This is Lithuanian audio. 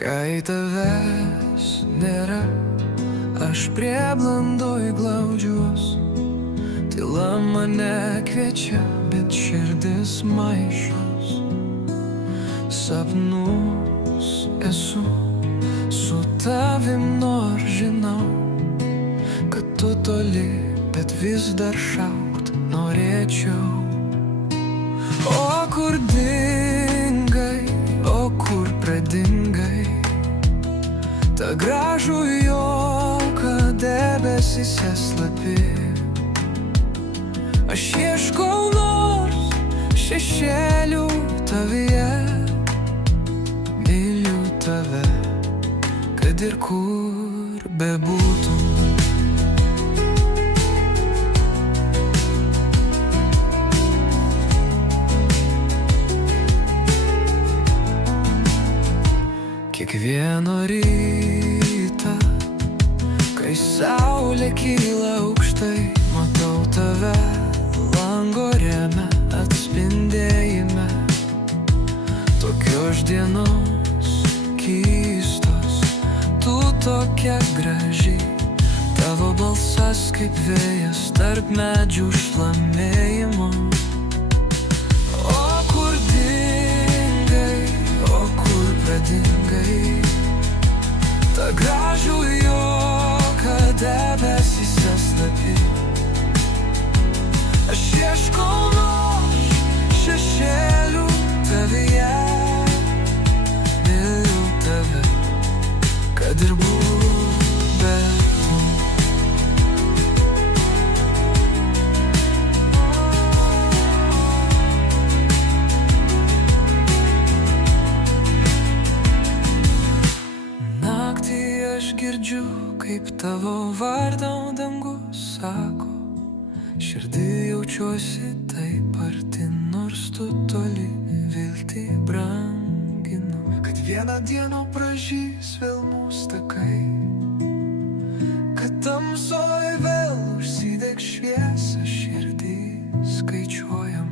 Kai tavęs nėra, aš prieblandoj glaudžiuos. Tyla mane kviečia, bet širdis maišos. Sapnus esu su tavim, nors žinau, kad tu toli, bet vis dar šaukt norėčiau. O kur dingai, o kur pradingai, ta gražų juoką debesyse slapi. Aš ieškau nors šešėlių tavyje, myliu tave, kad ir kur bebūtum. Kiekvieną rytą, kai saulė kyla aukštai, matau tave lango rėme atspindėjime. Tokios dienos keistos, tu tokia graži, tavo balsas kaip vėjas tarp medžių šlamėjimo. O kur dingai, o kur pradingai, ta gražų juoką debesyse slapi. Aš ieškau nors šešėlių tavyje, myliu tave, kad ir bebūtum. Naktį aš girdžiu, kaip tavo vardą dangus sako. Širdį jaučiuosi taip arti, nors tu toli, viltį branginu, kad vieną dieną pražys vėl mūsų takai, kad tamsoj vėl užsidegs šviesa, širdį skaičiuojam